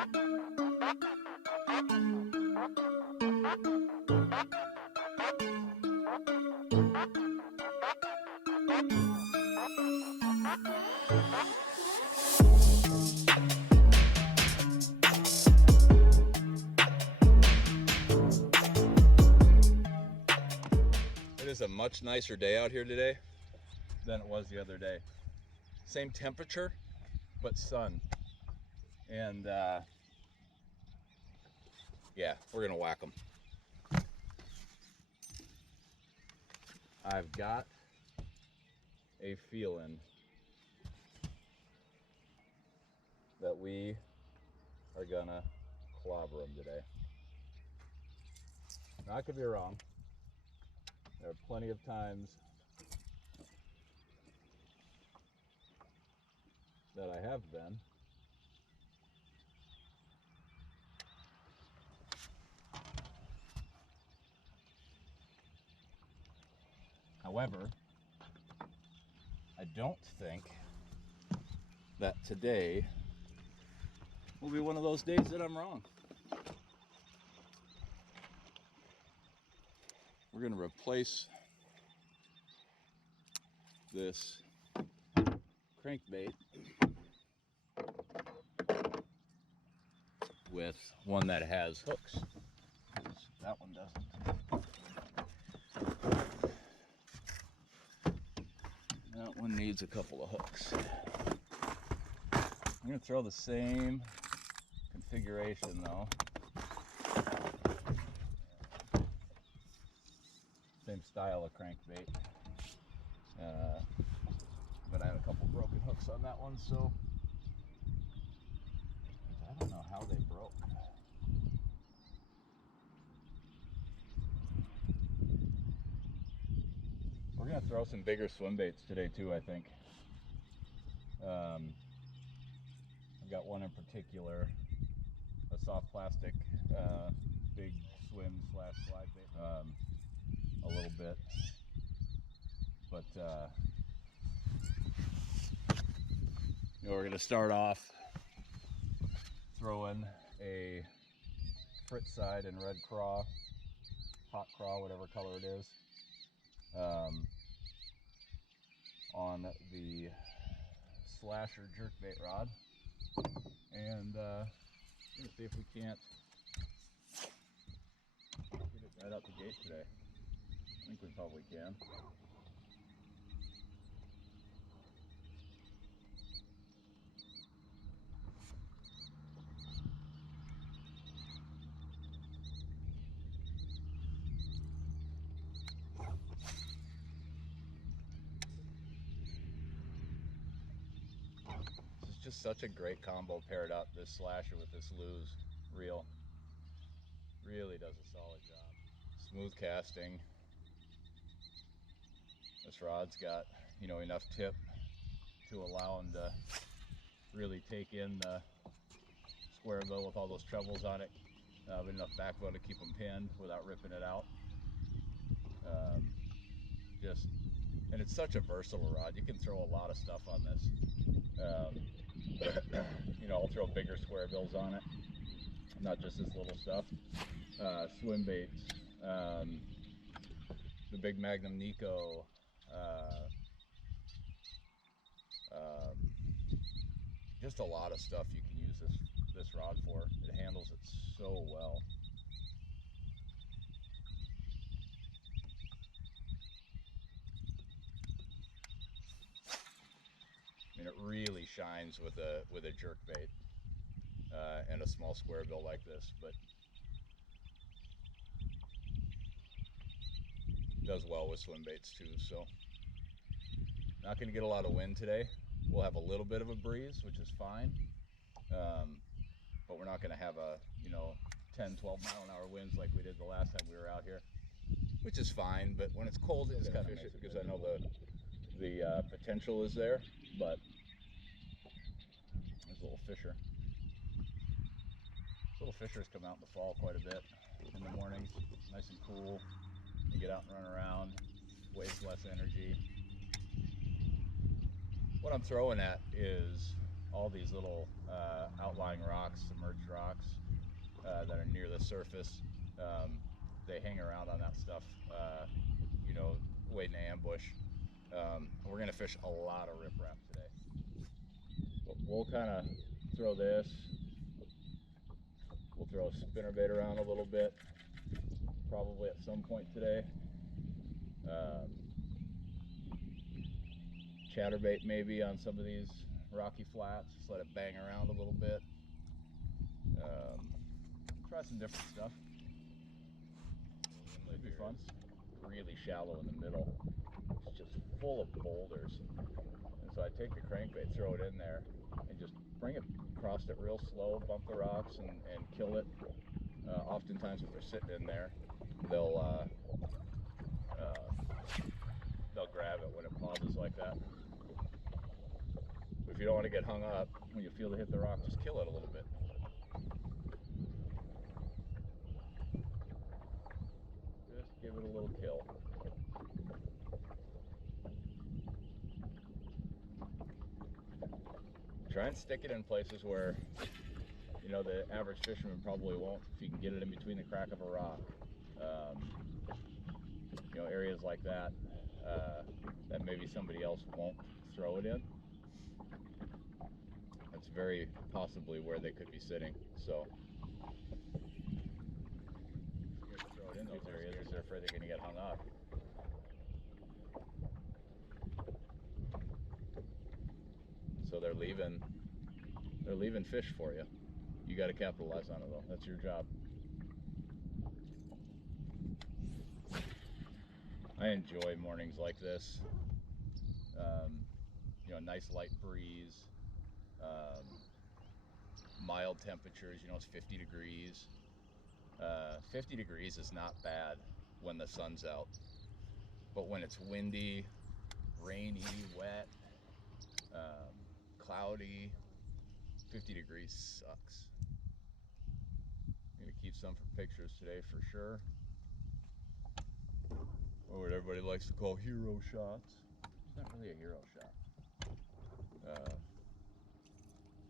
It is a much nicer day out here today than it was the other day. Same temperature, but sun. And yeah, we're gonna whack them. I've got a feeling that we are gonna clobber them today. Now, I could be wrong. There are plenty of times that I have been. However, I don't think that today will be one of those days that I'm wrong. We're going to replace this crankbait with one that has hooks. That one doesn't. That one needs a couple of hooks. I'm going to throw the same configuration though. Same style of crankbait. But I had a couple broken hooks on that one, so I don't know how they broke. We're gonna throw some bigger swim baits today too, I think. I've got one in particular, a soft plastic big swim / slide bait, a little bit, but you know, we're gonna start off throwing a Fritz side and red craw, hot craw, whatever color it is, on the slasher jerkbait rod, and we're gonna see if we can't get it right out the gate today. I think we probably can. This is just such a great combo paired up, this slasher with this Lews reel. Really does a solid job. Smooth casting. This rod's got, you know, enough tip to allow them to really take in the square bill with all those trebles on it, but enough backbone to keep them pinned without ripping it out. And it's such a versatile rod. You can throw a lot of stuff on this. You know, I'll throw bigger square bills on it, not just this little stuff. Swim baits, the big Magnum Nico, just a lot of stuff you can use this rod for. It handles it so well. I mean, it really shines with a jerkbait and a small square bill like this, but does well with swim baits too. So not going to get a lot of wind today. We'll have a little bit of a breeze, which is fine, but we're not going to have a, you know, 10-12 mile an hour winds like we did the last time we were out here, which is fine. But when it's cold, it's kind of makes it, because I know the potential is there. But there's a little fisher. Little fishers come out in the fall quite a bit in the mornings, nice and cool. You get out and run around, waste less energy. What I'm throwing at is all these little outlying rocks, submerged rocks that are near the surface. They hang around on that stuff, you know, waiting to ambush. We're gonna fish a lot of riprap today. But we'll kind of throw this. We'll throw a spinnerbait around a little bit, probably at some point today. Chatterbait maybe on some of these rocky flats, just let it bang around a little bit. Try some different stuff. It'd be fun. Really shallow in the middle. It's just full of boulders. And so I take the crankbait, throw it in there, and just bring it across it real slow, bump the rocks and kill it. Oftentimes if they're sitting in there, they'll grab it when it pauses like that. But if you don't want to get hung up, when you feel it hit the rock, just kill it a little bit. Just give it a little kill. Try and stick it in places where, you know, the average fisherman probably won't. If you can get it in between the crack of a rock, you know, areas like that, that maybe somebody else won't throw it in. That's very possibly where they could be sitting. So if you throw it in those areas, because they're afraid they're going to get hung up. So they're leaving fish for you. You got to capitalize on it though. That's your job. I enjoy mornings like this. You know, nice light breeze, mild temperatures. You know, it's 50 degrees. 50 degrees is not bad when the sun's out, but when it's windy, rainy, wet, cloudy, 50 degrees sucks. I'm gonna keep some for pictures today for sure. Or what everybody likes to call hero shots. It's not really a hero shot.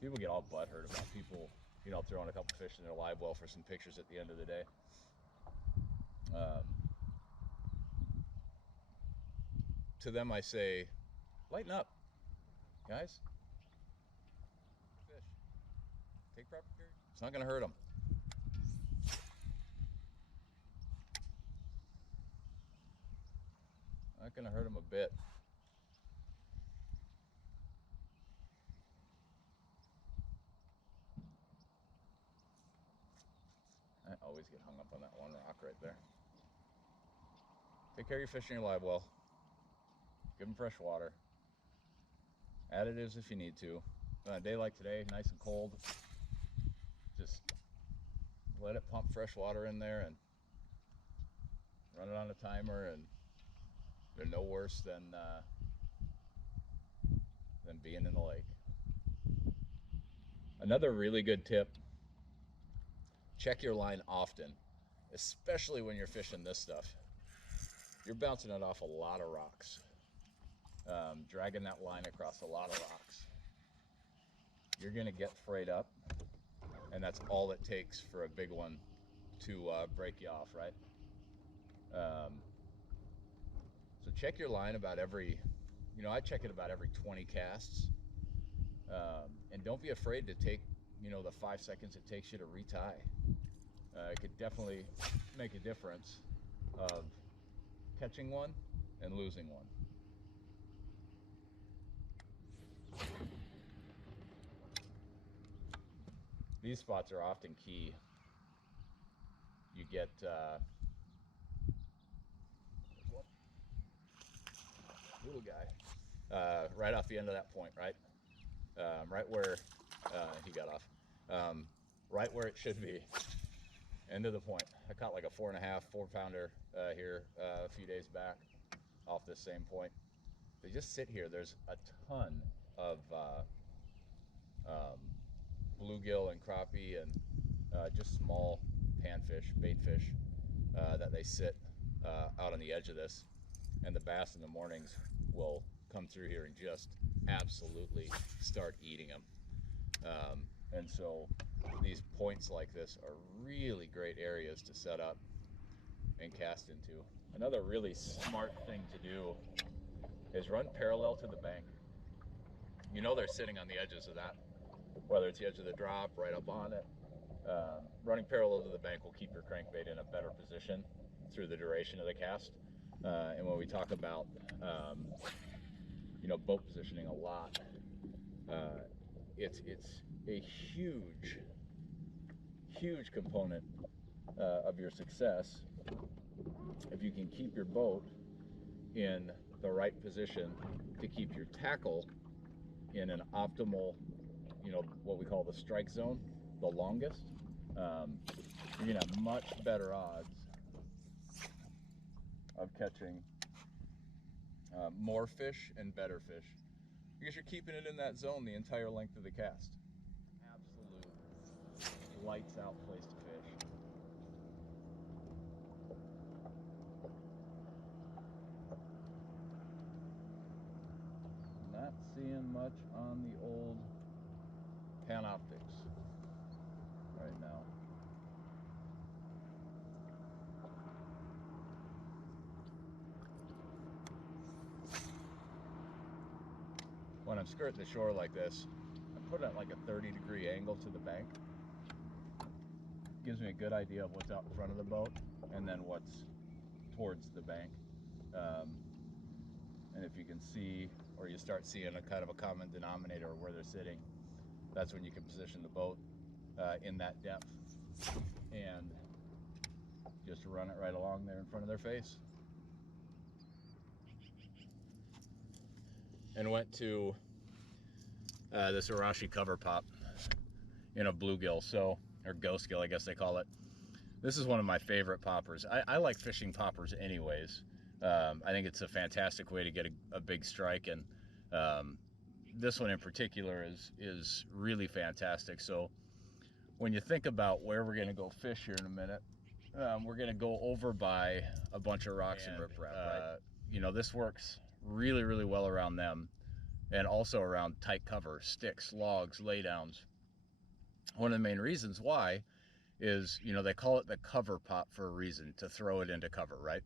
People get all butthurt about people, you know, throwing a couple fish in their live well for some pictures at the end of the day. To them I say, lighten up, guys. Fish. Take proper care. It's not gonna hurt them. Not gonna hurt them a bit. I always get hung up on that one rock right there. Take care of your fish in your live well. Give them fresh water. Additives if you need to. On a day like today, nice and cold, just let it pump fresh water in there and run it on a timer, and they're no worse than being in the lake. Another really good tip, check your line often, especially when you're fishing this stuff. You're bouncing it off a lot of rocks, dragging that line across a lot of rocks. You're gonna get frayed up, and that's all it takes for a big one to break you off, right? So check your line about every, you know, I check it about every 20 casts. And don't be afraid to take, you know, the 5 seconds it takes you to retie. It could definitely make a difference of catching one and losing one. These spots are often key. You get little guy right off the end of that point, right? Right where he got off, right where it should be, end of the point. I caught like a 4.5, 4-pounder here a few days back off this same point. They just sit here. There's a ton of bluegill and crappie and just small panfish, baitfish that they sit out on the edge of this, and the bass in the mornings will come through here and just absolutely start eating them. And so these points like this are really great areas to set up and cast into. Another really smart thing to do is run parallel to the bank. You know they're sitting on the edges of that, whether it's the edge of the drop, right up on it. Running parallel to the bank will keep your crankbait in a better position through the duration of the cast. And when we talk about you know, boat positioning a lot, it's a huge component of your success if you can keep your boat in the right position to keep your tackle in an optimal, you know, what we call the strike zone, the longest. You're gonna have much better odds of catching more fish and better fish because you're keeping it in that zone the entire length of the cast. Absolute lights out place to fish. Not seeing much on the old Panoptics right now. When I'm skirting the shore like this, I put it at like a 30-degree angle to the bank. Gives me a good idea of what's out in front of the boat and then what's towards the bank. And if you can see, or you start seeing a kind of a common denominator where they're sitting, that's when you can position the boat in that depth and just run it right along there in front of their face. And went to this Arashi cover pop in a bluegill, so, or ghost gill I guess they call it. This is one of my favorite poppers. I like fishing poppers anyways. I think it's a fantastic way to get a big strike, and this one in particular is really fantastic. So when you think about where we're gonna go fish here in a minute, we're gonna go over by a bunch of rocks and riprap, right? You know, this works really well around them, and also around tight cover, sticks, logs, laydowns. One of the main reasons why is, you know, they call it the cover pop for a reason, to throw it into cover, right?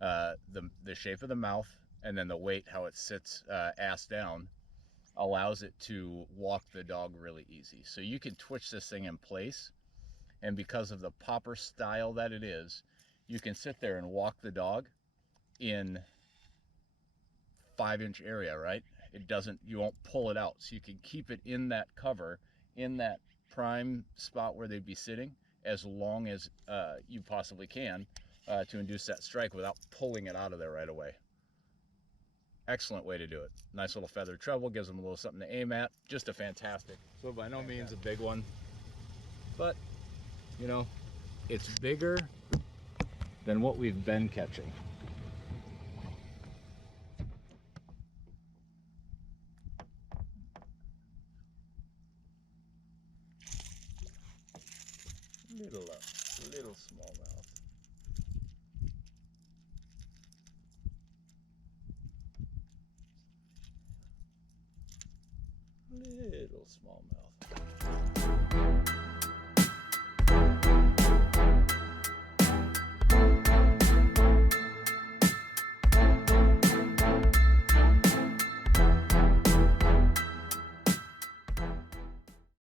The shape of the mouth and then the weight, how it sits ass down, allows it to walk the dog really easy. So you can twitch this thing in place, and because of the popper style that it is, you can sit there and walk the dog in 5-inch area, right? It doesn't, you won't pull it out. So you can keep it in that cover, in that prime spot where they'd be sitting, as long as you possibly can to induce that strike without pulling it out of there right away. Excellent way to do it. Nice little feathered treble, gives them a little something to aim at. Just a fantastic. So by no means a big one, but you know, it's bigger than what we've been catching. Little smallmouth. Little smallmouth.